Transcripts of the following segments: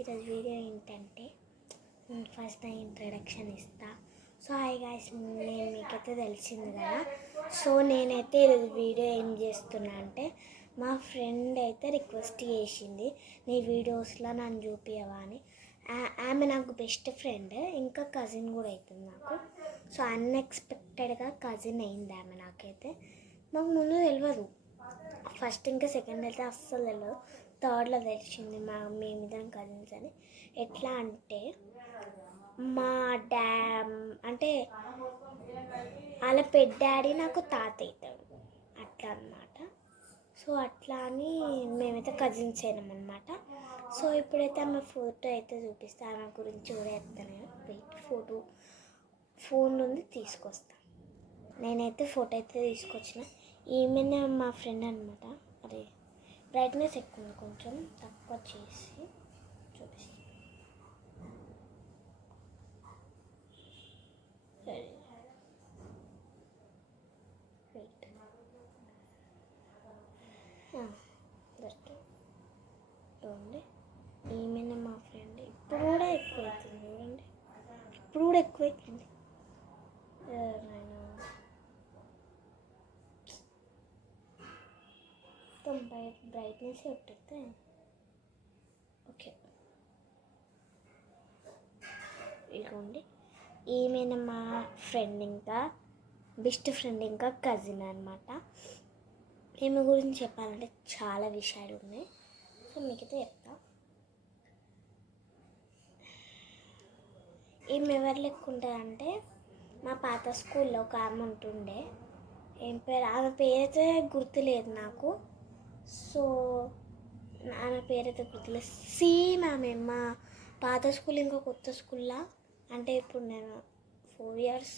ఈరోజు వీడియో ఏంటంటే ఫస్ట్ నా ఇంట్రడక్షన్ ఇస్తా. సో హాయ్ గాయ్స్, నేను మీకైతే తెలిసింది కదా. సో నేనైతే ఈరోజు వీడియో ఏం చేస్తున్నా అంటే, మా ఫ్రెండ్ అయితే రిక్వెస్ట్ చేసింది నీ వీడియోస్లో నన్ను చూపించవా అని. ఆమె నాకు బెస్ట్ ఫ్రెండ్, ఇంకా కజిన్ కూడా అవుతుంది నాకు. సో అన్ఎక్స్పెక్టెడ్గా కజిన్ అయింది ఆమె. నాకైతే మాకు ముందు తెలియదు, ఫస్ట్ ఇంకా సెకండ్ అయితే అస్సలు తెలియదు. థర్డ్లో తెలిసింది మేమిద్దరం కజిన్స్ అని. ఎట్లా అంటే మా అంటే వాళ్ళ పెద్ద డాడీ నాకు తాత అవుతాడు అట్లా అన్నమాట. సో అట్లా అని మేమైతే కజిన్స్ అయినామన్నమాట. సో ఇప్పుడైతే ఆమె ఫోటో అయితే చూపిస్తాను, ఆమె గురించి కూడా చెప్తాను. వెయిట్, ఫోన్ నుండి తీసుకొస్తాను. నేనైతే ఫోటో అయితే తీసుకొచ్చిన. ఈమెనే మా ఫ్రెండ్ అనమాట. అరే బ్రైట్నెస్ ఎక్కువ ఉంది, కొంచెం తక్కువ చేసి చూపిస్తాను. చూడండి, ఈమెనే మా ఫ్రెండ్. ఇప్పుడు కూడా ఎక్కువైతుంది, చూడండి ఇప్పుడు కూడా ఎక్కువైతుంది. మొత్తం బ్రైట్నెస్ పెట్టేస్తే ఓకే. ఇదిగోండి, ఈమెన మా ఫ్రెండ్, ఇంకా బెస్ట్ ఫ్రెండ్, ఇంకా కజిన్ అనమాట. ఈమె గురించి చెప్పాలంటే చాలా విషయాలు ఉన్నాయి. సో మీకైతే చెప్తా. ఈమె ఎవరు లెక్క ఉంటుందంటే, మా పాత స్కూల్లో ఒక ఆమె ఉంటుండే. ఏం పేరు, ఆమె పేరైతే గుర్తులేదు నాకు. సో ఆమె పేరైతే గుర్తులేదు. సేమ్ ఆమె మా పాత స్కూల్ ఇంకా కొత్త స్కూల్లో, అంటే ఇప్పుడు నేను 4 years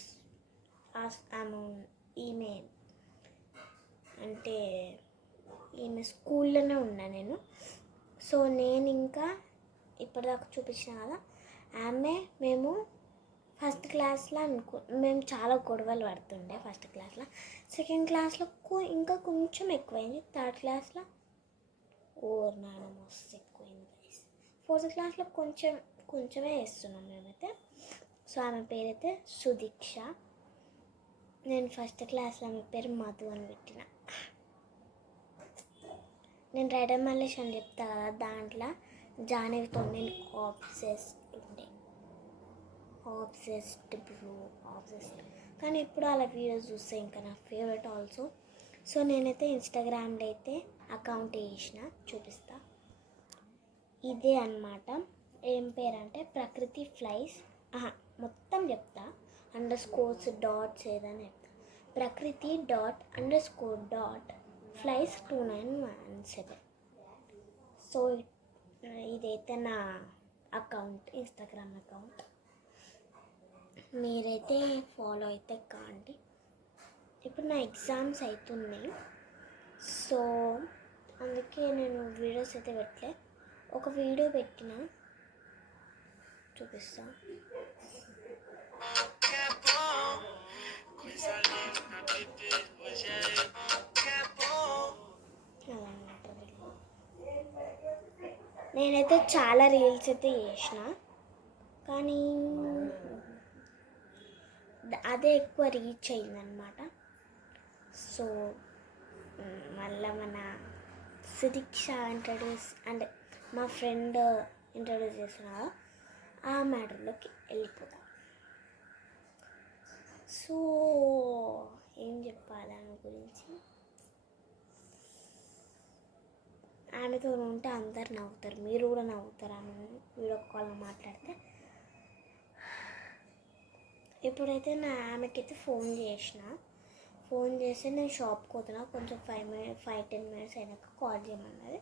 ఆమె ఈమె అంటే ఈమె స్కూల్లోనే ఉన్నా నేను. సో నేను ఇంకా ఇప్పటిదాకా చూపించిన కదా, మేము ఫస్ట్ క్లాస్లో మేము చాలా గొడవలు పడుతుండే ఫస్ట్ క్లాస్లో. సెకండ్ క్లాస్లో ఇంకా కొంచెం ఎక్కువైంది. థర్డ్ క్లాస్లో నాన్న మస్తు ఎక్కువైంది. ఫోర్త్ క్లాస్లో కొంచెమే వేస్తున్నాం మేమైతే. సో ఆమె పేరైతే సుదీక్ష. నేను ఫస్ట్ క్లాస్లో ఆమె పేరు మధు అని పెట్టిన. నేను రైడర్ మల్లేష్ అని చెప్తా కదా, దాంట్లో జానవితో నేను ఆబ్సెస్డ్. కానీ ఇప్పుడు అలా వీడియోస్ చూస్తే ఇంకా నా ఫేవరెట్ ఆల్సో. సో నేనైతే ఇన్స్టాగ్రామ్లో అయితే అకౌంట్ వేసిన, చూపిస్తా. ఇదే అన్నమాట. ఏం పేరు అంటే ప్రకృతి ఫ్లైస్, మొత్తం చెప్తా, _ డాట్స్ ఏదని చెప్తా. ప్రకృతి ._.flies 2917. సో ఇదైతే నా అకౌంట్, ఇన్స్టాగ్రామ్ అకౌంట్. మీరైతే ఫాలో అయితే కాండి. ఇప్పుడు నా ఎగ్జామ్స్ అవుతున్నాయి, సో అందుకే నేను వీడియోస్ అయితే పెట్టలే. ఒక వీడియో పెట్టిన, చూపిస్తా. నేనైతే చాలా రీల్స్ అయితే చేసిన, కానీ అదే ఎక్కువ రీచ్ అయిందనమాట. సో మళ్ళీ మన సుదీక్ష అంటే మా ఫ్రెండ్ ఇంట్రడ్యూస్ చేసిన ఆ మ్యాటర్లోకి వెళ్ళిపోతాం. సో ఏం చెప్పాలి ఆమె గురించి. ఆమెతో ఉంటే అందరు నవ్వుతారు, మీరు కూడా నవ్వుతారు ఆమె వీడియో కాల్లో మాట్లాడితే. ఇప్పుడైతే ఆమెకైతే ఫోన్ చేసి నేను షాప్కి పోతున్నా, కొంచెం 5-10 minutes అయినాక కాల్ చేయమన్నది.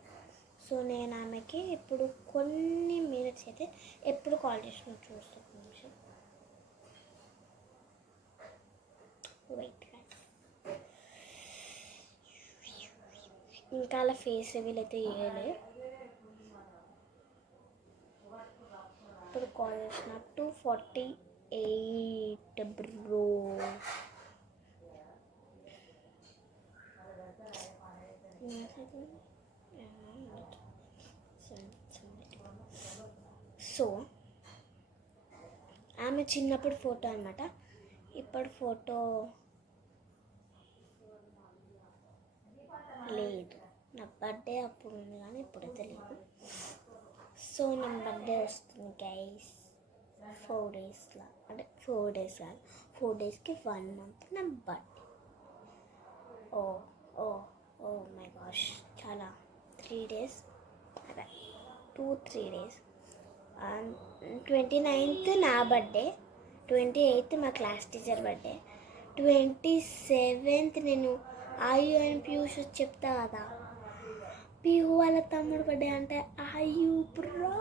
సో నేను ఆమెకి ఇప్పుడు కొన్ని మినిట్స్ అయితే ఎప్పుడు కాల్ చేసిన చూస్తా, కొంచెం వెయిట్. ఇంకా అలా ఫేస్ రివీల్ అయితే చేయలే. ఇప్పుడు కాల్ చేసిన 2:48 బ్రో. సో ఆమె చిన్నప్పుడు ఫోటో అనమాట. ఇప్పుడు ఫోటో లేదు. నా బర్త్డే అప్పుడు ఉంది కానీ ఇప్పుడైతే లేదు. సో నా బర్త్డే వస్తుంది గైస్ 4 డేస్లో, అంటే 4 డేస్ కాదు, 4 డేస్కి 1 మంత్ నా birthday. Oh oh oh my gosh, చాలా 3 డేస్, అదే 2-3 డేస్. 29th నా బర్త్డే, 28th మా క్లాస్ టీచర్ బర్త్డే, 27th నేను ఆయు అని పీయూష్ చెప్తా కదా, పీయూ వాళ్ళ తమ్ముడు బర్త్డే అంటే ఆయు బ్రో.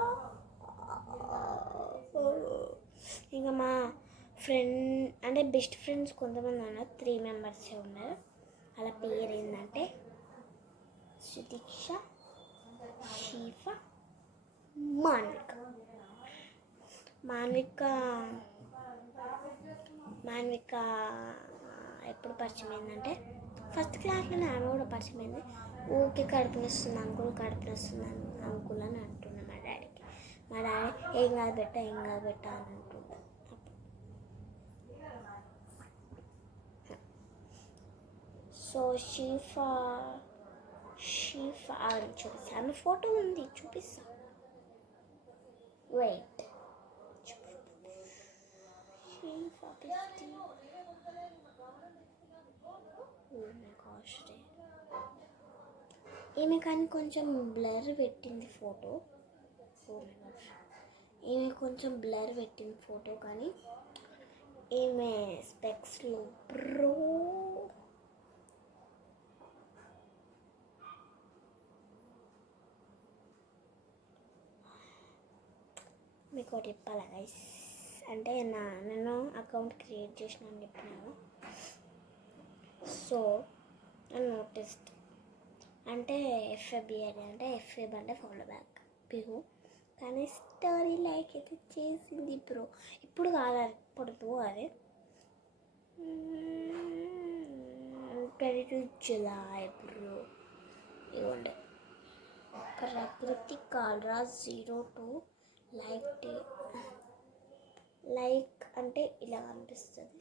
ఇంకా మా ఫ్రెండ్ అంటే బెస్ట్ ఫ్రెండ్స్ కొంతమంది ఉన్నారు, 3 మెంబర్స్ ఉన్నారు. వాళ్ళ పేరు ఏంటంటే సుదీక్ష, షీఫా, మాన్విక ఎప్పుడు పరిచయం అయిందంటే ఫస్ట్ క్లాస్లోనే ఆమె కూడా పరిచయం అయింది. ఊకే కడుపునిస్తుంది అంకుల్ అని అంటున్నా మా డాడీకి. మా డాడీ ఏం కాదు బెట్ట అని అంటున్నా. సో షీఫా అని చూపిస్తా, ఆమె ఫోటో ఉంది చూపిస్తా, వెయిట్. ఈమె కానీ కొంచెం బ్లర్ పెట్టింది ఫోటో. ఈమె కొంచెం బ్లర్ పెట్టింది ఫోటో కానీ ఈమె స్పెక్స్లో బ్రో. మీకు ఒకటి చెప్పాలా గైస్, అంటే నేను అకౌంట్ క్రియేట్ చేసిన అని చెప్పినాను. సో నేను నోటిస్డ్ అంటే ఎఫ్ఏబిఐ అంటే ఎఫ్ఏబ్ అంటే ఫాలో బ్యాక్ పిహు, కానీ స్టోరీ లైక్ అయితే చేసింది బ్రో. ఇప్పుడు కాదు, ఇప్పుడు అదే 22 జులై బ్రో. ఇవ్వండి ప్రకృతి కాల్రా 02 లైక్ అంటే ఇలా అనిపిస్తుంది.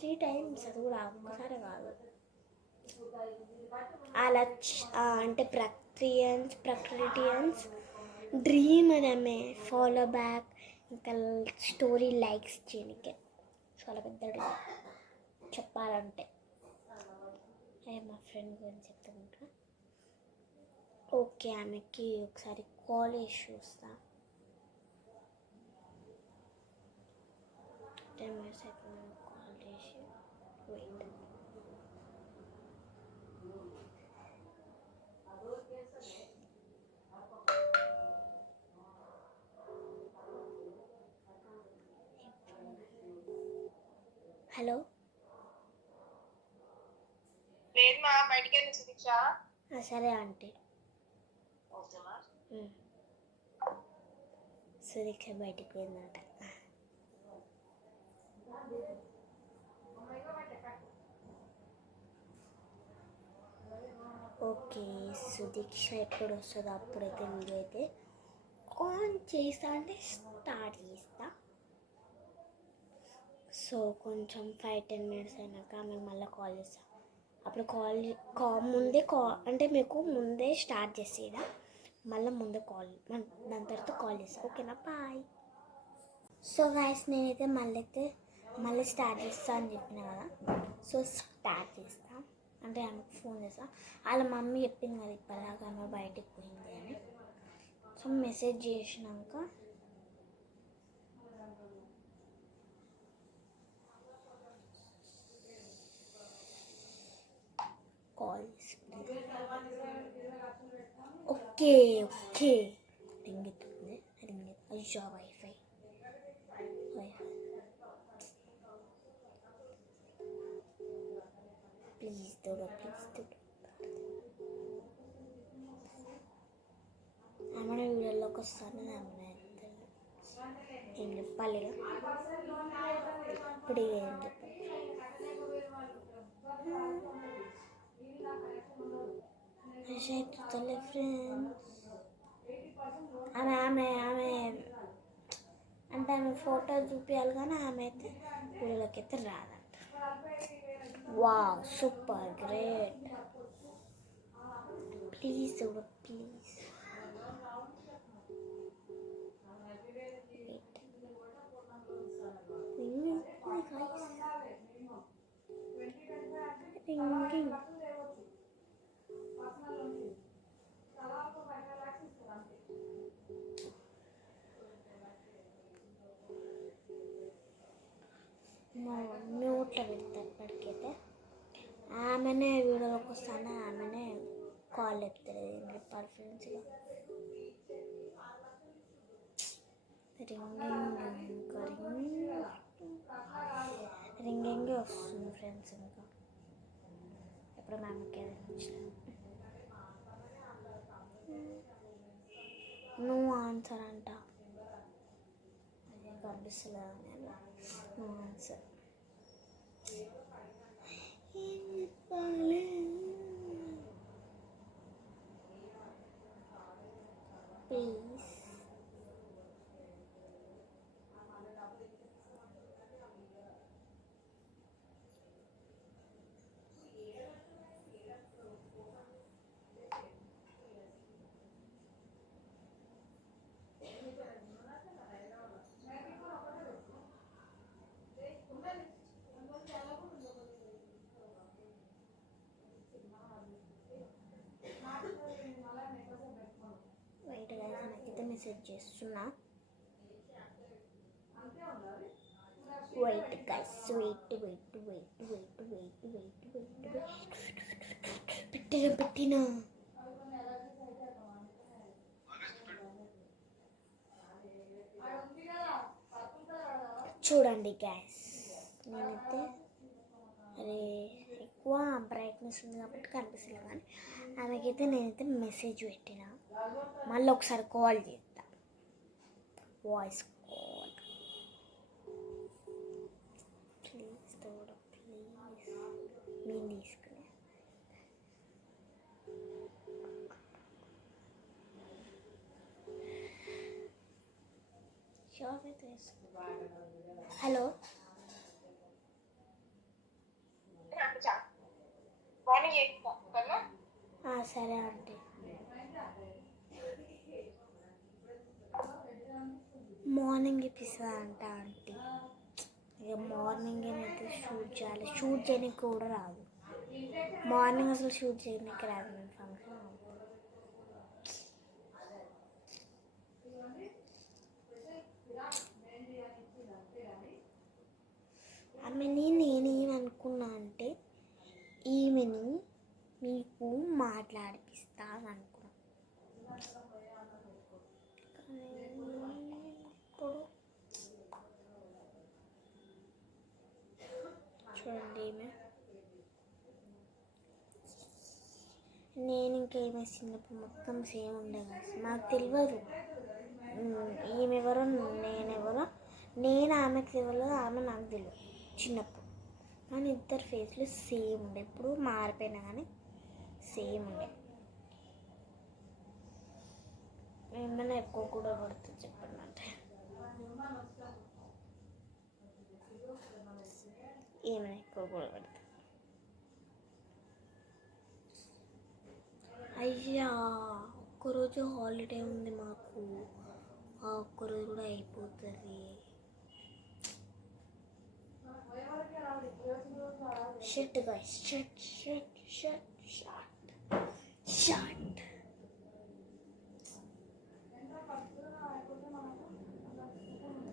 3 times, అది కూడా ఒక్కసారి కాదు. అలా అంటే ప్రక్రిటియన్స్ డ్రీమ్ అని ఆమె ఫాలో బ్యాక్ ఇంకా స్టోరీ లైక్స్ చేయడానికి చాలా పెద్ద డ్రీమ్ చెప్పాలంటే. మా ఫ్రెండ్ గురించి చెప్తాను. ఓకే, ఆమెకి ఒకసారి కాల్ చేసి చూస్తా. 10 minutes అయిపోయింది కాల్ చేసి. వెయిట్. హలో, సరే ఆంటీ. సుదీక్ష బయటికి పోయిందంట. ఓకే, సుదీక్ష ఎప్పుడు వస్తుందో అప్పుడైతే వీడియో అయితే ఆన్ చేస్తా, అంటే స్టార్ట్ చేస్తా. సో కొంచెం 5-10 minutes అయినాక మేము మళ్ళీ కాల్ చేస్తాం. అప్పుడు ముందే అంటే మీకు ముందే స్టార్ట్ చేసేదా, మళ్ళీ ముందే దాని తర్వాత కాల్ చేస్తాను. ఓకేనా, బాయ్. సో గైస్, నేనైతే మళ్ళీ స్టార్ట్ చేస్తా అని చెప్పిన కదా. సో స్టార్ట్ చేస్తా అంటే ఆమెకు ఫోన్ చేస్తా. వాళ్ళ మమ్మీ చెప్పింది కదా ఇప్పటిదాకా ఆమె బయటికి పోయింది అని. సో మెసేజ్ చేసినాక కాల్ చేసుకుంది. ఓకే రింగ్ ఎత్తుకుంది. అయ్యా వైఫై ప్లీజ్ తోడు. ఆమె వీడియోలోకి వస్తాను. ఆమె ఏం చెప్పాలి ఇప్పుడు, ఏం చెప్పాలి. ఫ్రెష్ అవుతుందిలే ఫ్రెండ్స్. ఆమె ఆమె ఆమె అంటే ఆమె ఫోటో చూపించాలి కానీ ఆమె అయితే వీళ్ళకి అయితే రాదంట. Wow super great. ప్లీజ్ చూడు ప్లీజ్. రింగింగ్. మ్యూట్లో పెడతా ఇప్పటికైతే. ఆమెనే వీడియోలోకి వస్తాను, ఆమెనే కాల్ ఎత్తుంది. ఏం చెప్పాలి ఫ్రెండ్స్గా. రింగింగే వస్తుంది ఫ్రెండ్స్. ఇంకా ఎప్పుడు మ్యామ్కి నువ్వు ఆన్సర్ అంట పంపిస్తుందా? నువ్వు ఆన్సర్ ఏం చెప్పాలి? ప్లీజ్. వెయిట్ గైస్, నాకైతే మెసేజ్ చేస్తున్నా. వెయిట్ గైస్, పెట్టినా చూడండి గైస్. నేనైతే అరే ఎక్కువ బ్రైట్నెస్ ఉంది కాబట్టి కనిపిస్తుంది, కానీ ఆమెకైతే నేనైతే మెసేజ్ పెట్టిన. మళ్ళీ ఒకసారి కాల్ చేస్తా, వాయిస్ కాల్. ప్లీజ్ తోడు ప్లీజ్, నేను తీసుకునే. హలో సరే ఆంటీ. మార్నింగ్ ఇప్పిస్తుందా అంట ఆంటీ. ఇక మార్నింగ్ ఏమైతే షూట్ చేయాలి, షూట్ చేయడానికి కూడా రాదు. మార్నింగ్ అసలు షూట్ చేయడానికి రాదు మేము ఫంక్షన్. ఆమెని నేనేమనుకున్నా అంటే ఈమెని మీకు మాట్లాడిపిస్తాను అనుకున్నా. ఇప్పుడు చూడండి, ఈమె నేను ఇంకేమే చిన్నప్పుడు మొత్తం సేమ్ ఉండగా నాకు తెలియదు ఈమెవరో నేనెవరో. నేను ఆమెకు తెలియదు, ఆమె నాకు తెలియదు చిన్నప్పుడు. కానీ ఇద్దరు ఫేస్లు సేమ్ ఉండే. ఇప్పుడు మారిపోయినా కానీ సేమ్ ఉండే. ఏమైనా ఎక్కువ కూడా పడుతుంది చెప్పండి అంటే. ఏమైనా ఎక్కువ కూడా పడుతుంది. అయ్యా ఒక్కరోజు హాలిడే ఉంది మాకు, ఆ ఒక్కరోజు కూడా అయిపోతుంది. Shirt guys, shirt.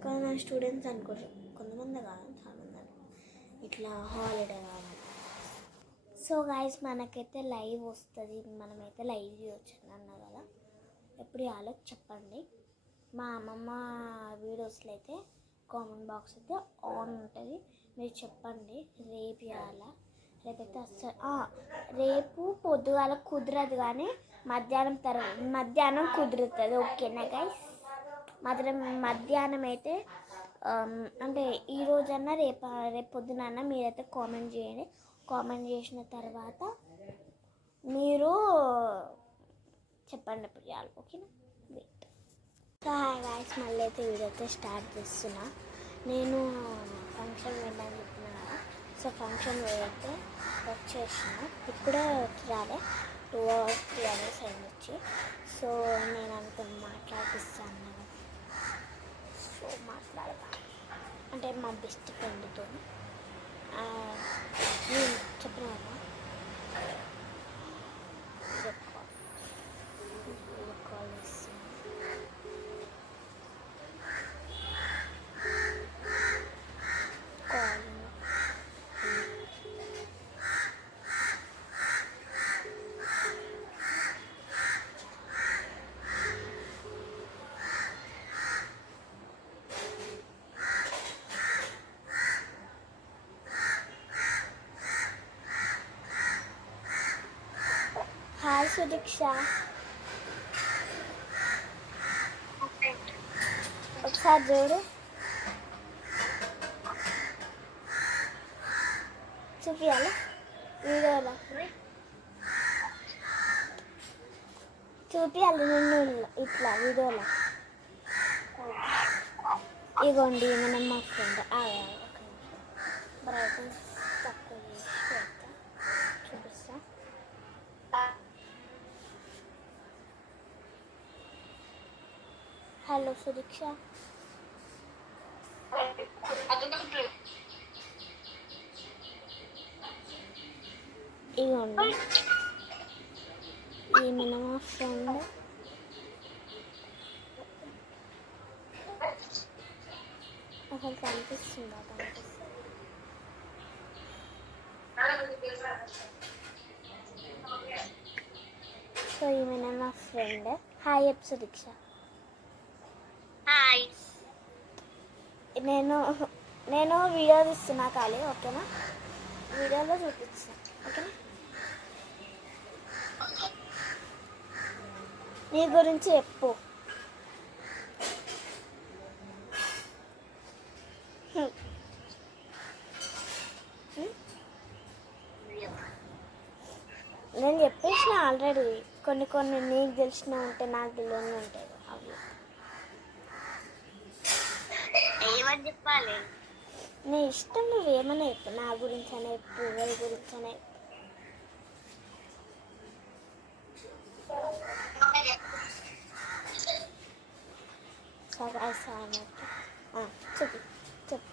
కానీ నా స్టూడెంట్స్ అనుకోరు, కొంతమంది కాదు చాలా మంది ఇట్లా హాలిడే కావాలి. సో గైస్, మనకైతే లైవ్ వస్తుంది, మనమైతే లైవ్ చేయొచ్చు అన్న కదా. ఎప్పుడు ఇవ్వాలో చెప్పండి. మా అమ్మమ్మ వీడియోస్లో అయితే కామెంట్ బాక్స్ అయితే ఆన్ ఉంటుంది, మీరు చెప్పండి. రేపు ఇవ్వాలా, రేపైతే రేపు పొద్దుగాల కుదరదు, కానీ మధ్యాహ్నం కుదురుతుంది. ఓకేనా గైస్? మధ్యాహ్నం అయితే అంటే ఈరోజన్నా రేపు పొద్దునన్నా మీరైతే కామెంట్ చేయండి. కామెంట్ చేసిన తర్వాత మీరు చెప్పండి ఇప్పుడు చాలు, ఓకేనా? వెయిట్. సో హాయ్ గాయ్స్, మళ్ళీ అయితే వీడియో అయితే స్టార్ట్ చేస్తున్నా. నేను ఫంక్షన్ వెళ్ళాలని చెప్పిన కదా, సో ఫంక్షన్ అయితే వచ్చేసిన. ఇప్పుడే రాలే, 2 hours 3 hours అయింది వచ్చి. సో నేను అనుకుని మాట్లాడిస్తాను కదా, సో మాట్లాడతా అంటే మా బెస్ట్ ఫ్రెండ్తో. నేను చెప్పిన కదా కాల్ హాయ్ సుదీక్ష, ఒకసారి చూడు, చూపించాలి వీడియోలో, చూపించాలి నిన్ను ఇట్లా వీడియోలో. ఇగోండి మనం మా ఫ్రెండ్ బ్రైట్నెస్ తక్కువ చేసి పెడతా, చూపిస్తా. హలో సుదీక్ష, ఇగోండి ఈమె మా ఫ్రెండ్. అసలు కనిపిస్తుందా? కనిపిస్తుంది. సో ఈమె నా ఫ్రెండ్. హాయ్ ఎప్ సుదీక్ష. హాయ్. నేను వీడియో తీస్తున్నా ఖాళీ, ఓకేనా? వీడియోలో చూపిస్తా, ఓకేనా? నీ గురించి చెప్పు. నేను చెప్పేసిన ఆల్రెడీ, కొన్ని నీకు తెలిసిన ఉంటే నాకు తెలియని ఉంటాయి అవి. ఏమని చెప్పాలి? నీ ఇష్టం, నువ్వేమన్నా చెప్పు. నా గురించి అనే చెప్పు, ఎవరి గురించి అనే సరే అన్నట్టు చెప్పు చెప్పు.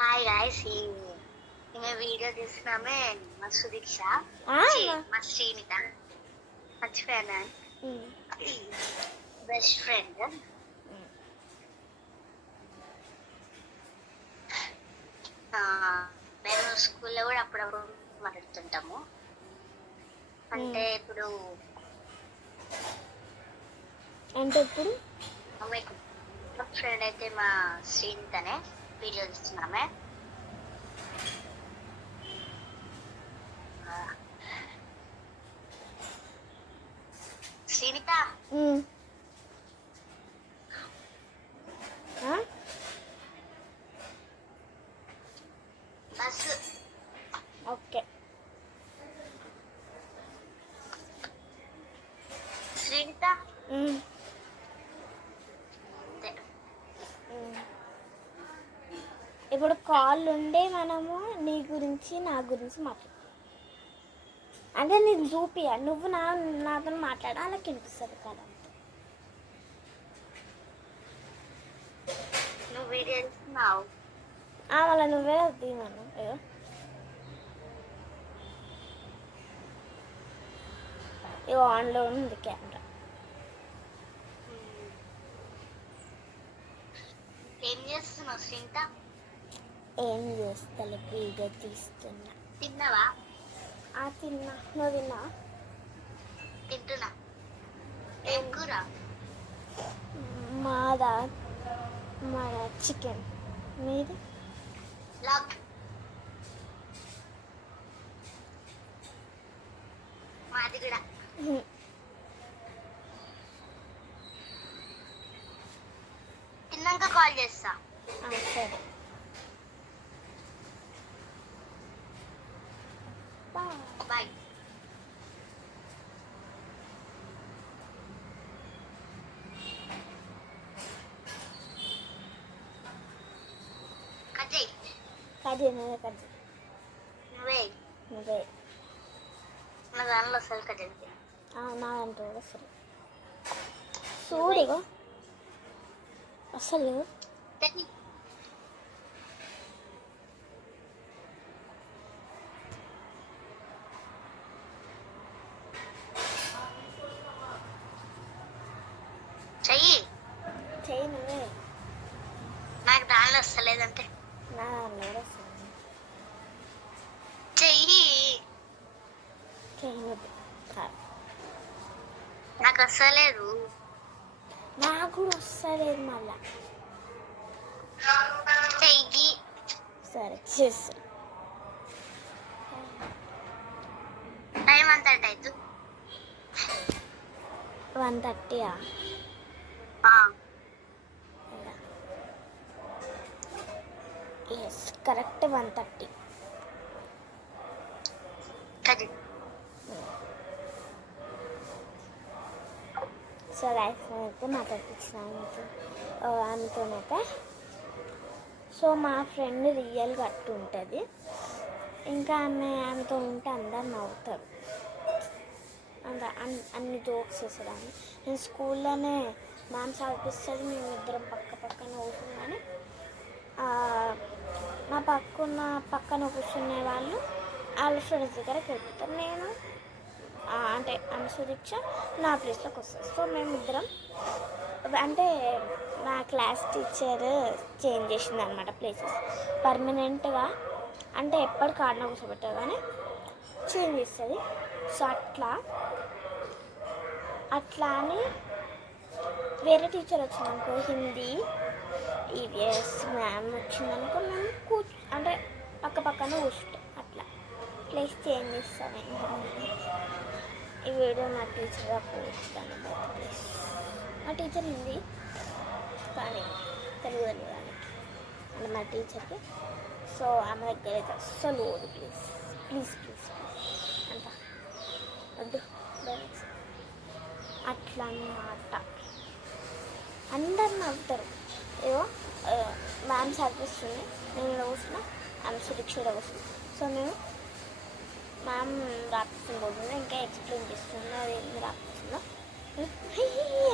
హాయ్ గాయ్స్, ఈమె వీడియో తీస్తున్నామే మా సుదీక్ష, మా శ్రీనిత, మర్చిపోయాను, బెస్ట్ ఫ్రెండ్. మేము స్కూల్లో కూడా అప్పుడప్పుడు మాట్లాడుతుంటాము. అంటే ఇప్పుడు ఫ్రెండ్ అయితే మా శ్రీనితనే వీడియో తీస్తున్నామే. శ్రీనిత, బస్సు. ఓకే శ్రీనిత, ఇప్పుడు కాల్ ఉండే మనము నీ గురించి నా గురించి మాట్లాడుతాం. అంటే నేను చూపియా, నువ్వు నాతో మాట్లాడా, వాళ్ళకి వినిపిస్తుంది కదా. నువ్వు వీడియో ఇస్తున్నావు వాళ్ళ నువ్వే తీయమను. ఇగో ఆన్లో ఉంది కెమెరా. ఏం చేస్తున్నావు శ్రీనిత? ఏం చేస్తలే, వీడియో తీస్తున్నా. తిన్నావా? తిన్నా. నువ్వు తిన్నావా? తింటున్నా. ఏం కూర? మాదా చికెన్. మీది? లాగ్. మాది కూడా. తిన్నాక కాల్ చేస్తా. సరే. బాయ్. కజయ్ కది నువ్వే కది నువ్వే నువ్వే నా దానిలో అసలు కజయ్ నా అంటూ కూడా సరే చూడు అసలు చెయ్యి చెయ్యి నువ్వే నాకు దానిలో వస్తలేదంటే నా దాంట్లో కూడా సరే చెయ్యి చెయ్యి నువ్వు కాదు నాకు వస్తలేదు. నాకు కూడా వస్తలేదు మళ్ళా చెయ్యి సరే చేస్తా టైం అంత అవుతుంది. 1:30 ఎస్ కరెక్ట్ 1:30 కజయ్ సో రైస్ అయితే మాట్లాడిపించినాను ఆమెతోనైతే. సో మా ఫ్రెండ్ రియల్గా అట్టు ఉంటుంది, ఇంకా ఆమెతో ఉంటే అందరు నవ్వుతారు, అంత అన్ని జోక్స్ చేసేదాన్ని. నేను స్కూల్లోనే మ్యామ్ చదివిస్తుంది, మేము ఇద్దరం పక్కన కూర్చున్నాను. నా పక్కన కూర్చునే వాళ్ళు వాళ్ళ ఫ్రెండ్స్ దగ్గరకు వెళ్తారు. నేను అంటే అనుసరించ నా ప్లేస్లోకి వస్తుంది. సో మేమిద్దరం అంటే నా క్లాస్ టీచర్ చేంజ్ చేసింది అనమాట ప్లేసెస్ పర్మనెంట్గా, అంటే ఎప్పటికి ఆడిన కూర్చోబెట్టారు కానీ చేంజ్ చేస్తుంది. సో అట్లా అని వేరే టీచర్ వచ్చిందనుకో, హిందీ ఈవీఎస్ మ్యామ్ వచ్చిందనుకో, మేము అంటే పక్కన కూర్చుంటాం. అట్లా ప్లేస్ చేంజ్ చేస్తాను. ఈ వీడియో నా టీచర్గా పోస్తాను. ప్లీజ్ మా టీచర్ హిందీ కానీ తెలుగు తెలియదు అంటే మా టీచర్కి. సో ఆమె దగ్గర అయితే అస్సలు ఓదు. ప్లీజ్ అంట వద్దు అట్లా అన్నమాట. అందరు నవ్వుతారు. ఏవో మ్యామ్ చదివిస్తుంది, నేను ఇలా కూర్చున్నా, ఆమె సురక్ష వస్తుంది. సో నేను మ్యామ్ రాపిస్తుంది, ఇంకా ఎక్స్ప్లెయిన్ చేస్తుంది, అది ఏమి రాపిస్తుందో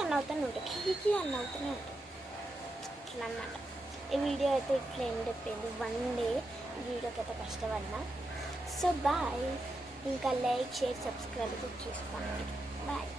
అని అవుతూనే ఉంటాయి, కికి అని అవుతూనే ఉంటాయి. ఇట్లా అన్నమాట. ఈ వీడియో అయితే ఇట్లా ఏం చెప్పింది 1 డే ఈ వీడియోకి అయితే కష్టపడినా. So bye. ఇంకా లైక్ షేర్ సబ్స్క్రైబ్ చేసుకోండి. బాయ్.